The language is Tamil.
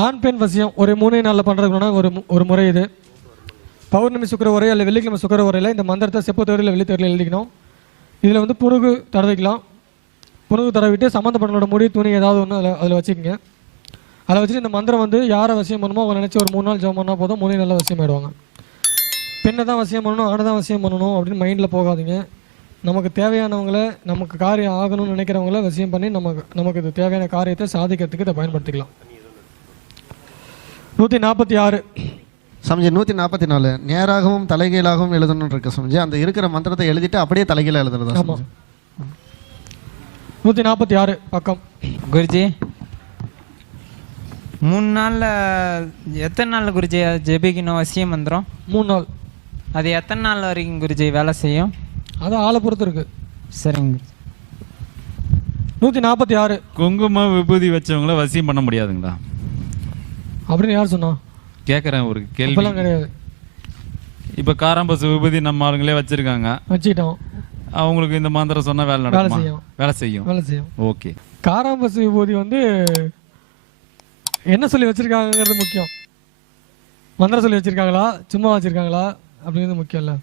ஆண் பெண் வசியம் ஒரு மூணு நாளில் பண்ணுறதுக்குனா ஒரு ஒரு முறை இது. பௌர்ணமி சுக்கர உரை அல்ல வெள்ளிக்கிழமை சுக்கர உரையில் இந்த மந்திரத்தை செப்பு தேவையில் வெள்ளி தேவையில் எழுதிக்கணும். இதில் வந்து புருகு தடவிக்கலாம். புருகு தடவிட்டு சம்மந்தப்பட்டவங்களோட முடி துணி ஏதாவது ஒன்று அதில் அதில் வச்சுக்கோங்க. அதில் வச்சுட்டு இந்த மந்திரம் வந்து யாரை வசியம் பண்ணணுமோ அவங்க நினச்சி ஒரு மூணு நாள் ஜெபம் பண்ணால் போதும் மூணு நாளில் வசியம் ஆயிடுவாங்க. பெண்ணை தான் வசியம் பண்ணணும் ஆணை தான் வசியம் பண்ணணும் அப்படின்னு மைண்டில் போகாதீங்க. நமக்கு தேவையானவங்களை நமக்கு காரியம் ஆகணும்னு நினைக்கிறவங்கள வசியம் பண்ணி நமக்கு நமக்கு இது தேவையான காரியத்தை சாதிக்கிறதுக்கு இதை பயன்படுத்திக்கலாம். நூற்றி நாற்பத்தி ஆறு. சமஜி நூற்றி நாற்பத்தி நாலு. நேராகவும் தலைகீழாகவும் எழுதணும்னு இருக்கு சமஜி அந்த இருக்கிற மந்திரத்தை எழுதிட்டு அப்படியே தலைகீழ எழுதுறதா நூற்றி நாற்பத்தி ஆறு பக்கம். குருஜி மூணு நாளில் எத்தனை நாள் குருஜி ஜெபிக்கணும்? வசியம் மந்திரம்? மூணு நாள். அது எத்தனை நாள் வரைக்கும் குருஜி வேலை செய்யும்? அது ஆளை பொறுத்து இருக்கு. சரிங்க நூற்றி நாற்பத்தி ஆறு. குங்கும விபூதி வச்சவங்கள வசியம் பண்ண முடியாதுங்களா? அப்படின்னு யார் சொன்னா? கேட்குறேன் ஒரு கேள்வி. கிடையாது. இப்போ காராம்பசு விபூதி நம்ம ஆளுங்களே வச்சிருக்காங்க. வச்சுக்கிட்டோம். அவங்களுக்கு இந்த மந்திரம் சொன்னா வேலை வேலை நடக்குமா? செய்யும். வேலை செய்யும். வேலை செய்யும். ஓகே. காராம்பசு விபூதி வந்து என்ன சொல்லி வச்சிருக்காங்கங்கிறது முக்கியம். மந்திரம் சொல்லி வச்சிருக்காங்களா? சும்மா வச்சிருக்காங்களா? அப்படிங்கிறது முக்கியம் இல்லை